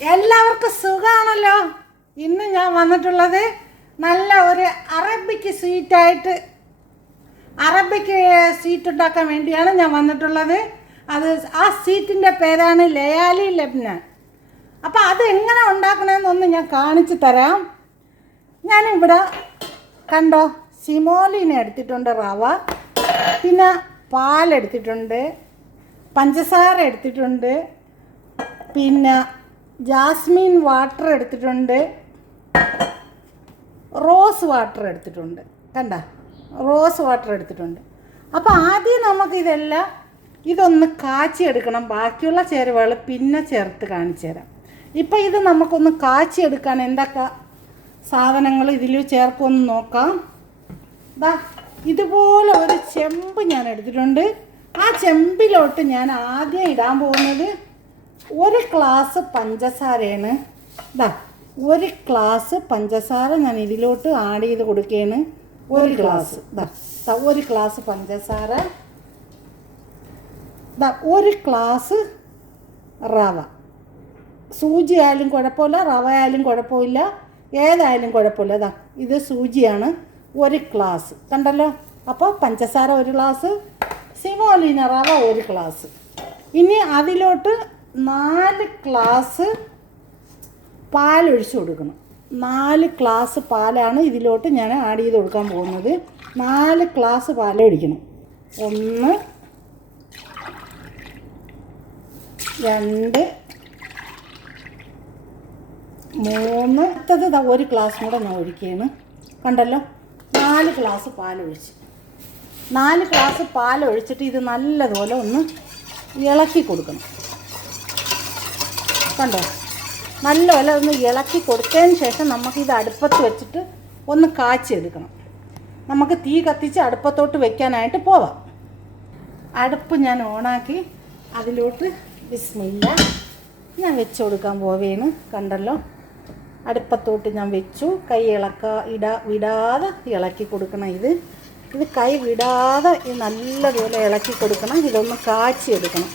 എല്ലാവർക്കും സുഖമാണല്ലോ ഇന്ന് ഞാൻ വന്നിട്ടുള്ളത് നല്ല ഒരു അറബിക്ക് സ്വീറ്റായിട്ട് അറബിക്ക് സ്വീറ്റ് ഉണ്ടാക്കാൻ വേണ്ടിയാണ് ഞാൻ വന്നിട്ടുള്ളത്. അത് ആ സ്വീറ്റിന്റെ പേരാണ് ലയാലി ലബ്ന. അപ്പോൾ അത് എങ്ങനെ ഉണ്ടാക്കണമെന്നൊന്ന് ഞാൻ കാണിച്ചു തരാം. ഞാനിവിടെ കണ്ടോ സിമോലിനെ എടുത്തിട്ടുണ്ട് റവ. പിന്നെ പാലെടുത്തിട്ടുണ്ട്. പഞ്ചസാര എടുത്തിട്ടുണ്ട്. പിന്നെ ജാസ്മിൻ വാട്ടർ എടുത്തിട്ടുണ്ട്. റോസ് വാട്ടർ എടുത്തിട്ടുണ്ട്. കണ്ട? റോസ് വാട്ടർ എടുത്തിട്ടുണ്ട്. അപ്പോൾ ആദ്യം നമുക്ക് ഇതെല്ലാം ഇതൊന്ന് കാച്ചിയെടുക്കണം ബാക്കിയുള്ള ചേരുവകൾ പിന്നെ ചേർത്ത് കാണിച്ചു തരാം. ഇപ്പം ഇത് നമുക്കൊന്ന് കാച്ചി എടുക്കാൻ എന്തൊക്കെ സാധനങ്ങൾ ഇതിൽ ചേർക്കുമെന്ന് നോക്കാം. ദാ ഇതുപോലെ ഒരു ചെമ്പ് ഞാൻ എടുത്തിട്ടുണ്ട്. ആ ചെമ്പിലോട്ട് ഞാൻ ആദ്യം ഇടാൻ പോകുന്നത് ഒരു ഗ്ലാസ് പഞ്ചസാരയാണ്. ഇതാ ഒരു ഗ്ലാസ് പഞ്ചസാര ഞാൻ ഇതിലോട്ട് ആഡ് ചെയ്ത് കൊടുക്കുകയാണ്. ഒരു ഗ്ലാസ്. ഇതാ ഒരു ഗ്ലാസ് പഞ്ചസാര. ദാ ഒരു ഗ്ലാസ് റവ. സൂചി ആയാലും കുഴപ്പമില്ല റവ ആയാലും കുഴപ്പമില്ല ഏതായാലും കുഴപ്പമില്ല. ഇതാ ഇത് സൂചിയാണ്. ഒരു ഗ്ലാസ്. കണ്ടല്ലോ? അപ്പോൾ പഞ്ചസാര ഒരു ഗ്ലാസ് സിമോലിന റവ ഒരു ഗ്ലാസ്. ഇനി അതിലോട്ട് നാല് ഗ്ലാസ് പാലൊഴിച്ച് കൊടുക്കണം. നാല് ഗ്ലാസ് പാലാണ് ഇതിലോട്ട് ഞാൻ ആഡ് ചെയ്ത് കൊടുക്കാൻ പോകുന്നത്. നാല് ഗ്ലാസ് പാലൊഴിക്കണം ഒന്ന് രണ്ട് മൂന്ന്. അടുത്തത് ഒരു ഗ്ലാസ് കൂടെ ഞാൻ ഒഴിക്കുകയാണ്. കണ്ടല്ലോ? നാല് ഗ്ലാസ് പാലൊഴിച്ച്. നാല് ഗ്ലാസ് പാലൊഴിച്ചിട്ട് ഇത് നല്ലതുപോലെ ഒന്ന് ഇളക്കി കൊടുക്കണം. കണ്ടോ? നല്ലപോലെ ഒന്ന് ഇളക്കി കൊടുത്തതിന് ശേഷം നമുക്കിത് അടുപ്പത്ത് വെച്ചിട്ട് ഒന്ന് കാച്ചെടുക്കണം നമുക്ക് തീ കത്തിച്ച് അടുപ്പത്തോട്ട് വെക്കാനായിട്ട് പോവാം. അടുപ്പ് ഞാൻ ഓണാക്കി അതിലോട്ട് വിസ്മില്ല ഞാൻ വെച്ച് കൊടുക്കാൻ പോവേണ് കണ്ടല്ലോ. അടുപ്പത്തോട്ട് ഞാൻ വെച്ചു. കൈ ഇളക്ക ഇടാ വിടാതെ ഇളക്കി കൊടുക്കണം ഇത്. ഇത് കൈ വിടാതെ നല്ലതുപോലെ ഇളക്കി കൊടുക്കണം. ഇതൊന്ന് കാച്ചിയെടുക്കണം.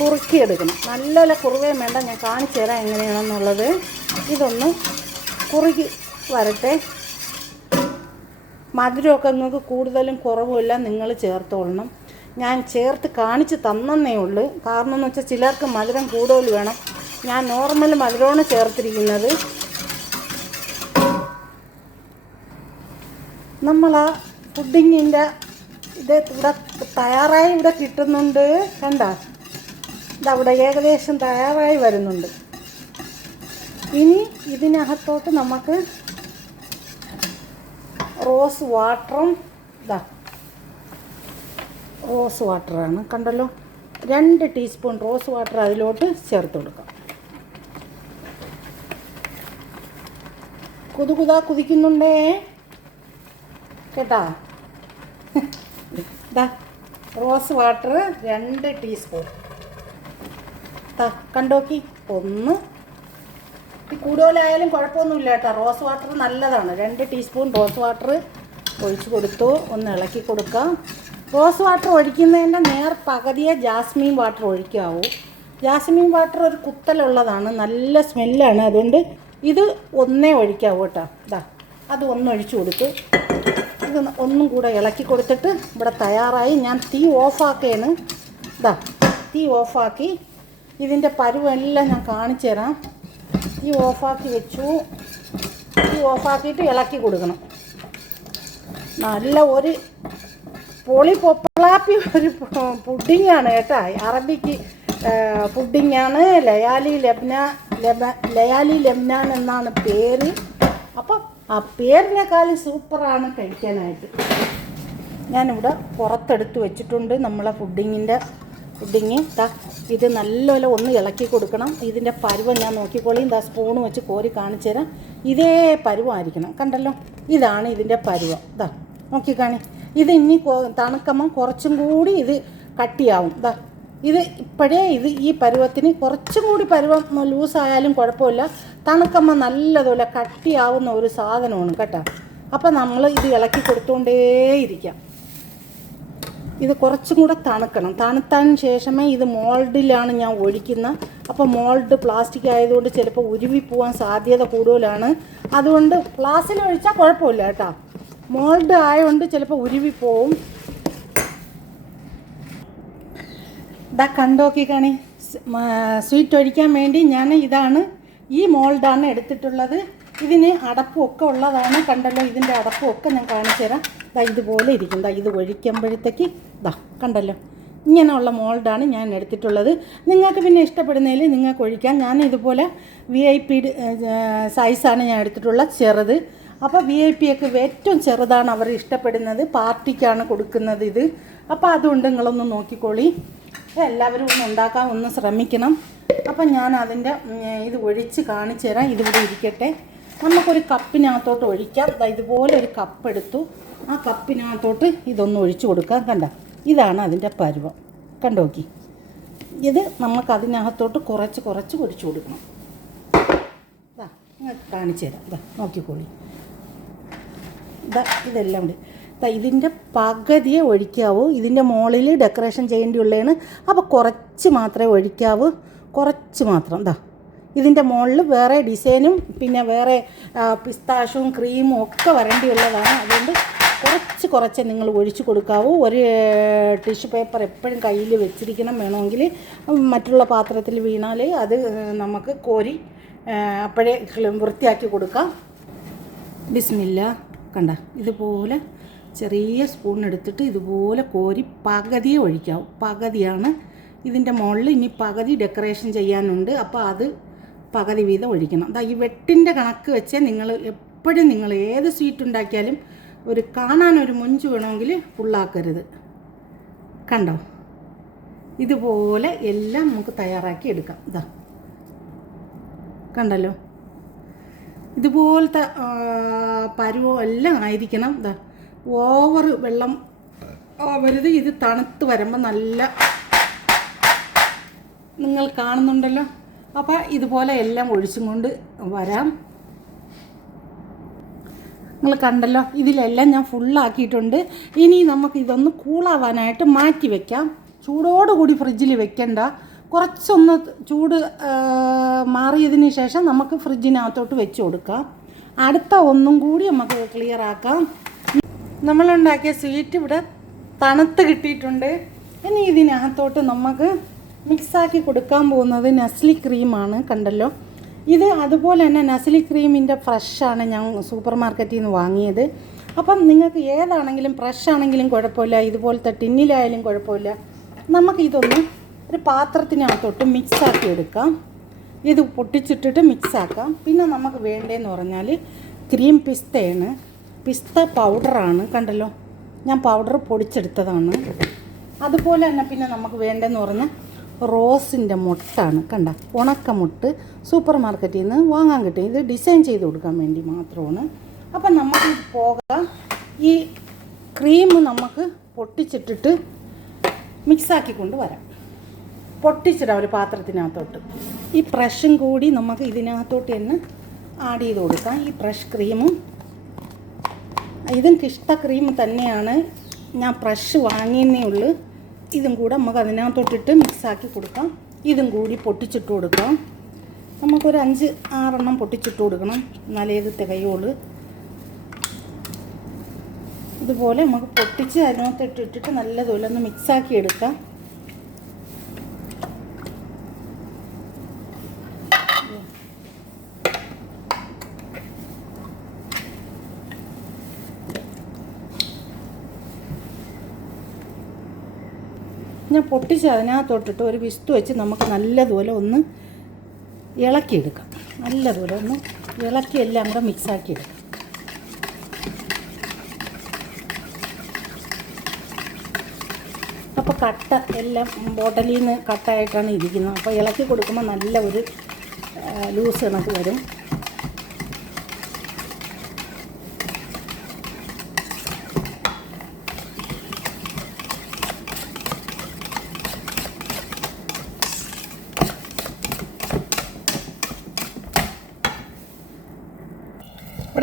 കുറുക്കിയെടുക്കണം. നല്ല നല്ല കുറുകയും വേണ്ട. ഞാൻ കാണിച്ചു തരാം എങ്ങനെയാണെന്നുള്ളത്. ഇതൊന്ന് കുറുകി വരട്ടെ. മധുരമൊക്കെ നിങ്ങൾക്ക് കൂടുതലും കുറവുമില്ല. നിങ്ങൾ ചേർത്തോളണം. ഞാൻ ചേർത്ത് കാണിച്ച് തന്നേ ഉള്ളൂ. കാരണം എന്ന് വെച്ചാൽ ചിലർക്ക് മധുരം കൂടുതൽ വേണം. ഞാൻ നോർമൽ മധുരമാണ് ചേർത്തിരിക്കുന്നത്. നമ്മൾ ആ പുഡിങ്ങിന്റെ ഇത് ഇവിടെ തയ്യാറായി ഇവിടെ കിട്ടുന്നുണ്ട്. കണ്ട? ഇതവിടെ ഏകദേശം തയ്യാറായി വരുന്നുണ്ട്. ഇനി ഇതിനകത്തോട്ട് നമുക്ക് റോസ് വാട്ടറും ഇതാ റോസ് വാട്ടറാണ്. കണ്ടല്ലോ? രണ്ട് ടീസ്പൂൺ റോസ് വാട്ടർ അതിലോട്ട് ചേർത്ത് കൊടുക്കാം. കുതുകുതാ കുതിക്കുന്നുണ്ടേ? കേട്ടാ? ഇതാ റോസ് വാട്ടർ രണ്ട് ടീസ്പൂൺ. കണ്ടോക്കി. ഒന്ന്. കൂടുതലായാലും കുഴപ്പമൊന്നുമില്ല കേട്ടോ. റോസ് വാട്ടർ നല്ലതാണ്. രണ്ട് ടീസ്പൂൺ റോസ് വാട്ടർ ഒഴിച്ച് കൊടുത്തു. ഒന്ന് ഇളക്കി കൊടുക്കാം. റോസ് വാട്ടർ ഒഴിക്കുന്നതിന്റെ നേർ പകുതിയെ ജാസ്മിൻ വാട്ടർ ഒഴിക്കാവൂ. ജാസ്മിൻ വാട്ടർ ഒരു കുത്തലുള്ളതാണ്. നല്ല സ്മെല്ലാണ്. അതുകൊണ്ട് ഇത് ഒന്നേ ഒഴിക്കാവൂ കേട്ടോ. ഇതാ അത് ഒന്നൊഴിച്ചു കൊടുത്തു. ഇത് ഒന്നും കൂടെ ഇളക്കി കൊടുത്തിട്ട് ഇവിടെ തയ്യാറായി. ഞാൻ തീ ഓഫാക്കുകയാണ് ഇതാ തീ ഓഫാക്കി. ഇതിന്റെ പരുവെല്ലാം ഞാൻ കാണിച്ചു തരാം. ഈ ഓഫാക്കി വെച്ചു. ഈ ഓഫാക്കിയിട്ട് ഇളക്കി കൊടുക്കണം. നല്ല ഒരു പൊളി പൊപ്പളാപ്പി ഒരു പുഡിങ്ങാണ് കേട്ടോ. അറബിക്ക് പുഡിങ്ങാണ്. ലയാലി ലബ്ന ലബ ലയാലി ലബ്നാൻ എന്നാണ് പേര്. അപ്പം ആ പേരിനേക്കാളും സൂപ്പറാണ് കഴിക്കാനായിട്ട്. ഞാനിവിടെ പുറത്തെടുത്ത് വെച്ചിട്ടുണ്ട് നമ്മളെ പുഡിങ്ങിന്റെ പുഡിങ്. താ ഇത് നല്ലപോലെ ഒന്ന് ഇളക്കി കൊടുക്കണം. ഇതിന്റെ പരുവം ഞാൻ നോക്കിക്കോളിയും ദാ സ്പൂൺ വെച്ച് കോരി കാണിച്ചു തരാം. ഇതേ പരുവമായിരിക്കണം കണ്ടല്ലോ? ഇതാണ് ഇതിന്റെ പരുവം. ദാ നോക്കിക്കാണി ഇത് ഇനി തണുക്കുമ്പം കുറച്ചും കൂടി ഇത് കട്ടിയാവും. ദാ ഇത് ഇപ്പോഴേ ഇത് ഈ പരുവത്തിന് കുറച്ചും കൂടി പരുവം ലൂസായാലും കുഴപ്പമില്ല. തണുക്കുമ്പോൾ നല്ലതുപോലെ കട്ടിയാവുന്ന ഒരു സാധനമാണ് കേട്ടോ. അപ്പം നമ്മൾ ഇത് ഇളക്കി കൊടുത്തുകൊണ്ടേയിരിക്കാം ഇത് കുറച്ചും കൂടെ തണുക്കണം. തണുത്തതിന് ശേഷമേ ഇത് മോൾഡിലാണ് ഞാൻ ഒഴിക്കുന്നത് അപ്പോൾ മോൾഡ് പ്ലാസ്റ്റിക് ആയതുകൊണ്ട് ചിലപ്പോൾ ഉരുവി പോകാൻ സാധ്യത കൂടുതലാണ്. അതുകൊണ്ട് ഗ്ലാസ്സിൽ ഒഴിച്ചാൽ കുഴപ്പമില്ല കേട്ടോ. മോൾഡ് ആയതുകൊണ്ട് ചിലപ്പോൾ ഉരുവി പോവും. ഇതാ കണ്ടോക്കി കണി സ്വീറ്റ് ഒഴിക്കാൻ വേണ്ടി ഞാൻ ഇതാണ് ഈ മോൾഡാണ് എടുത്തിട്ടുള്ളത്. ഇതിന് അടപ്പും ഒക്കെ ഉള്ളതാണ്. കണ്ടല്ലോ ഇതിന്റെ അടപ്പും ഒക്കെ ഞാൻ കാണിച്ചു തരാം ദാ ഇതുപോലെ ഇരിക്കും. ദാ ഇത് ഒഴിക്കുമ്പോഴത്തേക്ക് ദാ കണ്ടല്ലോ. ഇങ്ങനെയുള്ള മോൾഡാണ് ഞാൻ എടുത്തിട്ടുള്ളത്. നിങ്ങൾക്ക് പിന്നെ ഇഷ്ടപ്പെടുന്നതിൽ നിങ്ങൾക്ക് ഒഴിക്കാം. ഞാൻ ഇതുപോലെ വി ഐ പി സൈസാണ് ഞാൻ എടുത്തിട്ടുള്ളത് ചെറുത്. അപ്പോൾ വി ഐ പി ഒക്കെ ഏറ്റവും ചെറുതാണ് അവർ ഇഷ്ടപ്പെടുന്നത്. പാർട്ടിക്കാണ് കൊടുക്കുന്നത് ഇത്. അപ്പോൾ അതുകൊണ്ട് നിങ്ങളൊന്ന് നോക്കിക്കോളി. എല്ലാവരും ഒന്ന് ഉണ്ടാക്കാൻ ഒന്ന് ശ്രമിക്കണം. അപ്പം ഞാൻ അതിന്റെ ഇത് ഒഴിച്ച് കാണിച്ചു തരാം. ഇതിവിടെ ഇരിക്കട്ടെ. നമുക്കൊരു കപ്പിനകത്തോട്ട് ഒഴിക്കാം. ഇതുപോലെ ഒരു കപ്പ് എടുത്തു ആ കപ്പിനകത്തോട്ട് ഇതൊന്ന് ഒഴിച്ചു കൊടുക്കാം കണ്ട? ഇതാണ് അതിന്റെ പരുവം. കണ്ടോക്കി ഇത് നമുക്ക് അതിനകത്തോട്ട് കുറച്ച് കുറച്ച് ഒഴിച്ചു കൊടുക്കണം. ഇതാ നിങ്ങൾക്ക് കാണിച്ചു തരാം. ഇതാ നോക്കിക്കോളി. ഇതാ ഇതെല്ലാം ഉണ്ട്. ഇതാ ഇതിന്റെ പകുതിയെ ഒഴിക്കാവൂ. ഇതിന്റെ മുകളിൽ ഡെക്കറേഷൻ ചെയ്യേണ്ടിയുള്ളതാണ്. അപ്പോൾ കുറച്ച് മാത്രമേ ഒഴിക്കാവൂ. കുറച്ച് മാത്രം. ഇതാ ഇതിന്റെ മുകളിൽ വേറെ ഡിസൈനും പിന്നെ വേറെ പിസ്താഷും ക്രീമും ഒക്കെ വരേണ്ടിയുള്ളതാണ്. അതുകൊണ്ട് കുറച്ച് കുറച്ച് നിങ്ങൾ ഒഴിച്ചു കൊടുക്കാവൂ. ഒരു ടിഷ്യൂ പേപ്പർ എപ്പോഴും കയ്യിൽ വെച്ചിരിക്കണം വേണമെങ്കിൽ. മറ്റുള്ള പാത്രത്തിൽ വീണാൽ അത് നമുക്ക് കോരി അപ്പോഴേ വൃത്തിയാക്കി കൊടുക്കാം. ബിസ്മില്ല. കണ്ട ഇതുപോലെ ചെറിയ സ്പൂൺ എടുത്തിട്ട് ഇതുപോലെ കോരി പകുതിയെ ഒഴിക്കാവും പകുതിയാണ് ഇതിന്റെ മുകളിൽ ഇനി പകുതി ഡെക്കറേഷൻ ചെയ്യാനുണ്ട്. അപ്പോൾ അത് പകുതി വീതം ഒഴിക്കണം. അതാ ഈ വെട്ടിന്റെ കണക്ക് വെച്ച് നിങ്ങൾ എപ്പോഴും നിങ്ങൾ ഏത് സ്വീറ്റ് ഉണ്ടാക്കിയാലും ഒരു കാണാൻ ഒരു മുഞ്ച് വേണമെങ്കിൽ ഫുള്ളാക്കരുത് കണ്ടോ? ഇതുപോലെ എല്ലാം നമുക്ക് തയ്യാറാക്കി എടുക്കാം. ഇതാ കണ്ടല്ലോ? ഇതുപോലത്തെ പരുവോ എല്ലാം ആയിരിക്കണം. ഇതാ ഓവർ വെള്ളം. വരുത് ഇത് തണുത്ത് വരുമ്പോൾ നല്ല നിങ്ങൾ കാണുന്നുണ്ടല്ലോ? അപ്പോൾ ഇതുപോലെ എല്ലാം ഒഴിച്ചും കൊണ്ട് വരാം. നിങ്ങൾ കണ്ടല്ലോ ഇതിലെല്ലാം ഞാൻ ഫുള്ളാക്കിയിട്ടുണ്ട് ഇനി നമുക്ക് ഇതൊന്ന് കൂളാവാനായിട്ട് മാറ്റി വെക്കാം. ചൂടോടുകൂടി ഫ്രിഡ്ജിൽ വെക്കണ്ട. കുറച്ചൊന്ന് ചൂട് മാറിയതിന് ശേഷം നമുക്ക് ഫ്രിഡ്ജിനകത്തോട്ട് വെച്ച് കൊടുക്കാം. അടുത്ത ഒന്നും കൂടി നമുക്ക് ക്ലിയർ ആക്കാം. നമ്മളുണ്ടാക്കിയ സ്വീറ്റ് ഇവിടെ തണുത്ത് കിട്ടിയിട്ടുണ്ട്. ഇനി ഇതിനകത്തോട്ട് നമുക്ക് മിക്സാക്കി കൊടുക്കാൻ പോകുന്നത് നസ്ലി ക്രീമാണ് കണ്ടല്ലോ? ഇത് അതുപോലെ തന്നെ നസ്ലി ക്രീമിന്റെ ഫ്രഷാണ് ഞാൻ സൂപ്പർ മാർക്കറ്റിൽ നിന്ന് വാങ്ങിയത്. അപ്പം നിങ്ങൾക്ക് ഏതാണെങ്കിലും ഫ്രഷ് ആണെങ്കിലും കുഴപ്പമില്ല ഇതുപോലത്തെ ടിന്നിലായാലും കുഴപ്പമില്ല. നമുക്ക് ഇതൊന്ന് ഒരു പാത്രത്തിനകത്തോട്ട് മിക്സാക്കി എടുക്കാം. ഇത് പൊട്ടിച്ചിട്ടിട്ട് മിക്സാക്കാം പിന്നെ നമുക്ക് വേണ്ടതെന്ന് പറഞ്ഞാൽ ക്രീം പിസ്തയാണ് പിസ്ത പൗഡറാണ് കണ്ടല്ലോ? ഞാൻ പൗഡർ പൊടിച്ചെടുത്തതാണ്. അതുപോലെ തന്നെ പിന്നെ നമുക്ക് വേണ്ടതെന്ന് പറഞ്ഞാൽ റോസിന്റെ മുട്ടാണ്. കണ്ട ഉണക്ക മുട്ട് സൂപ്പർ മാർക്കറ്റിൽ നിന്ന് വാങ്ങാൻ കിട്ടും. ഇത് ഡിസൈൻ ചെയ്ത് കൊടുക്കാൻ വേണ്ടി മാത്രമാണ്. അപ്പം നമുക്ക് പോകാം. ഈ ക്രീം നമുക്ക് പൊട്ടിച്ചിട്ടിട്ട് മിക്സാക്കി കൊണ്ട് വരാം. പൊട്ടിച്ചിടാം ഒരു പാത്രത്തിനകത്തോട്ട്. ഈ പ്രഷും കൂടി നമുക്ക് ഇതിനകത്തോട്ട് തന്നെ ആഡ് ചെയ്ത് കൊടുക്കാം. ഈ ബ്രഷ് ക്രീമും ഇതും കിഷ്ട ക്രീം തന്നെയാണ്. ഞാൻ ബ്രഷ് വാങ്ങിയെന്നേ ഉള്ളൂ. ഇതും കൂടെ നമുക്ക് അതിനകത്തൊട്ടിട്ട് മിക്സാക്കി കൊടുക്കാം. ഇതും കൂടി പൊട്ടിച്ചിട്ട് കൊടുക്കാം. നമുക്കൊരു അഞ്ച് ആറെണ്ണം പൊട്ടിച്ചിട്ട് കൊടുക്കണം. എന്നാലേ ഇത് തികയുള്ളൂ. ഇതുപോലെ നമുക്ക് പൊട്ടിച്ച് അതിനകത്തിട്ട് ഇട്ടിട്ട് നല്ലതുപോലെ ഒന്ന് മിക്സാക്കി എടുക്കാം. ഞാൻ പൊട്ടിച്ച് അതിനകത്തോട്ടിട്ട് ഒരു വിസ്തു വെച്ച് നമുക്ക് നല്ലതുപോലെ ഒന്ന് ഇളക്കിയെടുക്കാം. നല്ലതുപോലെ ഒന്ന് ഇളക്കി എല്ലാം കൂടെ മിക്സാക്കി എടുക്കാം അപ്പോൾ കട്ട എല്ലാം ബോട്ടലിൽ നിന്ന് കട്ടായിട്ടാണ് ഇരിക്കുന്നത്. അപ്പോൾ ഇളക്കി കൊടുക്കുമ്പോൾ നല്ല ഒരു ലൂസ് കണക്ക് വരും.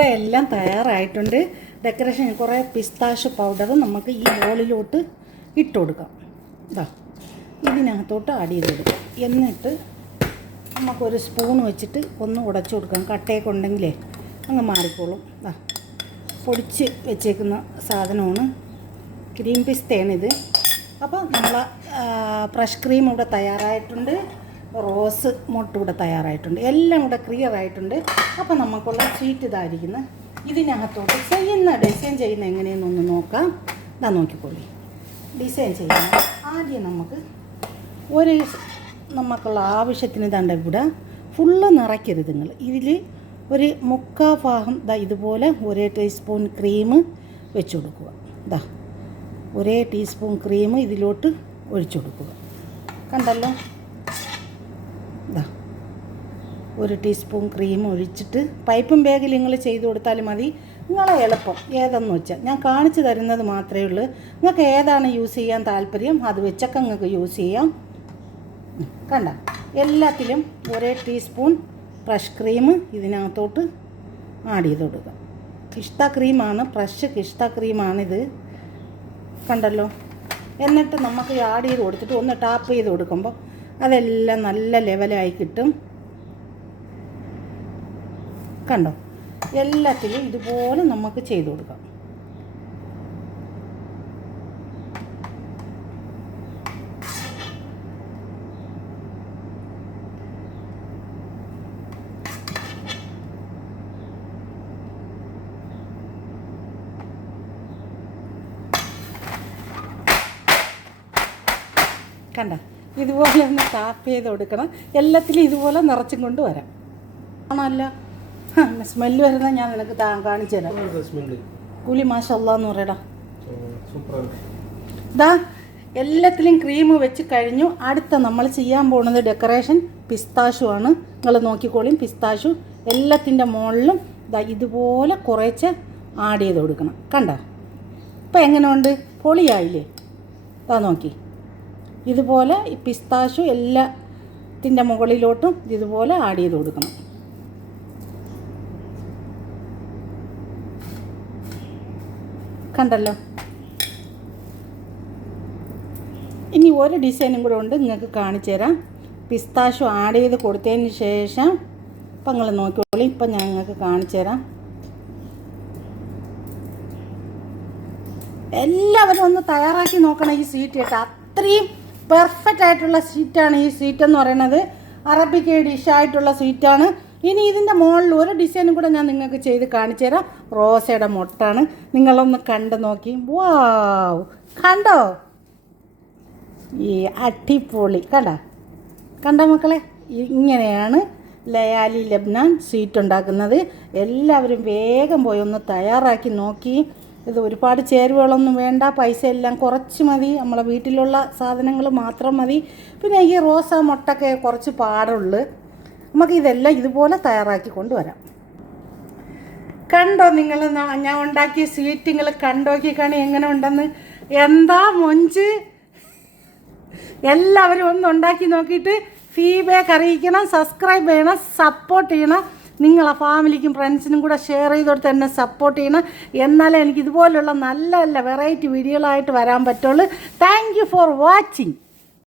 ഇവിടെ എല്ലാം തയ്യാറായിട്ടുണ്ട്. ഡെക്കറേഷൻ കുറേ പിസ്താഷ് പൗഡർ നമുക്ക് ഈ ബോളിലോട്ട് ഇട്ട് കൊടുക്കാം. ഇതാ ഇതിനകത്തോട്ട് ആഡ് ചെയ്ത് കൊടുക്കാം. എന്നിട്ട് നമുക്കൊരു സ്പൂൺ വെച്ചിട്ട് ഒന്ന് ഉടച്ചു കൊടുക്കാം. കട്ടയൊക്കെ ഉണ്ടെങ്കിലേ അങ്ങ് മാറിക്കോളും. ഇതാ പൊടിച്ച് വെച്ചേക്കുന്ന സാധനമാണ്. ക്രീം പിസ്തയാണിത് അപ്പോൾ നമ്മൾ ഫ്രഷ് ക്രീം ഇവിടെ തയ്യാറായിട്ടുണ്ട്. റോസ് മുട്ട ഇവിടെ തയ്യാറായിട്ടുണ്ട്. എല്ലാം കൂടെ ക്ലിയർ ആയിട്ടുണ്ട്. അപ്പോൾ നമുക്കുള്ള സ്വീറ്റ് ഇതായിരിക്കുന്നത് ഇതിനകത്തോട്ട് ചെയ്യുന്ന ഡിസൈൻ ചെയ്യുന്ന എങ്ങനെയെന്നൊന്ന് നോക്കാം. ഇതാ നോക്കിക്കോളി. ഡിസൈൻ ചെയ്യുന്ന ആദ്യം നമുക്ക് ഒരു നമുക്കുള്ള ആവശ്യത്തിന് തണ്ട ഇവിടെ ഫുള്ള് നിറയ്ക്കരുത് നിങ്ങൾ. ഇതിൽ ഒരു മുക്കാ ഭാഗം ദാ ഇതുപോലെ ഒരേ ടീസ്പൂൺ ക്രീം വെച്ച് കൊടുക്കുക. ദാ ഒരേ ടീസ്പൂൺ ക്രീം ഇതിലോട്ട് ഒഴിച്ചു കൊടുക്കുക. കണ്ടല്ലോ? ദാ. ഒരു ടീസ്പൂൺ ക്രീം ഒഴിച്ചിട്ട് പൈപ്പും ബാഗിൽ നിങ്ങൾ ചെയ്ത് കൊടുത്താൽ മതി. നിങ്ങളെ എളുപ്പം. ഏതെന്ന് വെച്ചാൽ ഞാൻ കാണിച്ചു തരുന്നത് മാത്രമേ ഉള്ളൂ. നിങ്ങൾക്ക് ഏതാണ് യൂസ് ചെയ്യാൻ താല്പര്യം? അത് വെച്ചൊക്കെ നിങ്ങൾക്ക് യൂസ് ചെയ്യാം. കണ്ട? എല്ലാത്തിലും ഒരേ ടീസ്പൂൺ ഫ്രഷ് ക്രീം ഇതിനകത്തോട്ട് ആഡ് ചെയ്ത് കൊടുക്കുക. കിഷ്ട ക്രീമാണ് ഫ്രഷ് കിഷ്ട ക്രീമാണിത്. കണ്ടല്ലോ? എന്നിട്ട് നമുക്ക് ആഡ് ചെയ്ത് കൊടുത്തിട്ട് ഒന്ന് ടാപ്പ് ചെയ്ത് കൊടുക്കുമ്പോൾ അതെല്ലാം നല്ല ലെവലായി കിട്ടും. കണ്ടോ? എല്ലാത്തിലും ഇതുപോലെ നമുക്ക് ചെയ്തു കൊടുക്കാം. കണ്ട? ഇതുപോലെ ഒന്ന് ടാപ്പ് ചെയ്ത് കൊടുക്കണം. എല്ലാത്തിലും ഇതുപോലെ നിറച്ചും കൊണ്ട് വരാം. ആണല്ല? സ്മെല്ല് വരുന്ന ഞാൻ നിനക്ക് കാണിച്ചു തരാം. കൂലി മാഷല്ലാന്ന് പറയടാ. ഇതാ എല്ലാത്തിലും ക്രീം വെച്ച് കഴിഞ്ഞു. അടുത്ത നമ്മൾ ചെയ്യാൻ പോകുന്നത് ഡെക്കറേഷൻ പിസ്താഷു ആണ്. നിങ്ങൾ നോക്കിക്കോളിയും പിസ്താഷു എല്ലാത്തിന്റെ മുകളിലും ഇതാ ഇതുപോലെ കുറേച്ച് ആഡ് ചെയ്ത് കൊടുക്കണം. കണ്ട? ഇപ്പം എങ്ങനെയുണ്ട്? പൊളിയായില്ലേ? ഇതാ നോക്കി. ഇതുപോലെ ഈ പിസ്താശു എല്ലാത്തിന്റെ മുകളിലോട്ടും ഇതുപോലെ ആഡ് ചെയ്ത് കൊടുക്കണം. കണ്ടല്ലോ? ഇനി ഒരു ഡിസൈനും കൂടെ ഉണ്ട് നിങ്ങൾക്ക് കാണിച്ചു തരാം. പിസ്താശു ആഡ് ചെയ്ത് കൊടുത്തതിന് ശേഷം ഇപ്പം നിങ്ങൾ നോക്കിക്കോളി ഇപ്പം ഞാൻ നിങ്ങൾക്ക് കാണിച്ചു തരാം. എല്ലാവരും ഒന്ന് തയ്യാറാക്കി നോക്കണം ഈ സ്വീറ്റ് കേട്ടോ. അത്രയും പെർഫെക്റ്റ് ആയിട്ടുള്ള സീറ്റാണ് ഈ സീറ്റ് എന്ന് പറയുന്നത്. അറബിക്ക് ഡിഷായിട്ടുള്ള സീറ്റാണ് ഇനി ഇതിന്റെ മുകളിൽ ഒരു ഡിസൈനും കൂടെ ഞാൻ നിങ്ങൾക്ക് ചെയ്ത് കാണിച്ചു തരാം. റോസയുടെ മുട്ടാണ്. നിങ്ങളൊന്ന് കണ്ട് നോക്കി. വാവ് കണ്ടോ? ഈ അടിപൊളി. കണ്ട? കണ്ട മക്കളെ? ഇങ്ങനെയാണ് ലയാലി ലബ്നാൻ സ്വീറ്റ് ഉണ്ടാക്കുന്നത്. എല്ലാവരും വേഗം പോയി ഒന്ന് തയ്യാറാക്കി നോക്കി. ഇത് ഒരുപാട് ചേരുവകളൊന്നും വേണ്ട പൈസ എല്ലാം കുറച്ച് മതി. നമ്മളെ വീട്ടിലുള്ള സാധനങ്ങൾ മാത്രം മതി. പിന്നെ ഈ റോസ മുട്ടൊക്കെ കുറച്ച് പാടുള്ളൂ. നമുക്ക് ഇതെല്ലാം ഇതുപോലെ തയ്യാറാക്കി കൊണ്ടുവരാം. കണ്ടോ നിങ്ങൾ ഞാൻ ഉണ്ടാക്കിയ സ്വീറ്റ് നിങ്ങൾ കണ്ടോക്കി കാണി എങ്ങനെ ഉണ്ടെന്ന്? എന്താ മൊഞ്ച്? എല്ലാവരും ഒന്ന് ഉണ്ടാക്കി നോക്കിയിട്ട് ഫീഡ്ബാക്ക് അറിയിക്കണം സബ്സ്ക്രൈബ് ചെയ്യണം സപ്പോർട്ട് ചെയ്യണം. നിങ്ങളെ ഫാമിലിക്കും ഫ്രണ്ട്സിനും കൂടെ ഷെയർ ചെയ്ത് കൊടുത്ത് എന്നെ സപ്പോർട്ട് ചെയ്യണം. എന്നാലേ എനിക്ക് ഇതുപോലുള്ള നല്ല നല്ല വെറൈറ്റി വീഡിയോകളായിട്ട് വരാൻ പറ്റുള്ളൂ. Thank for watching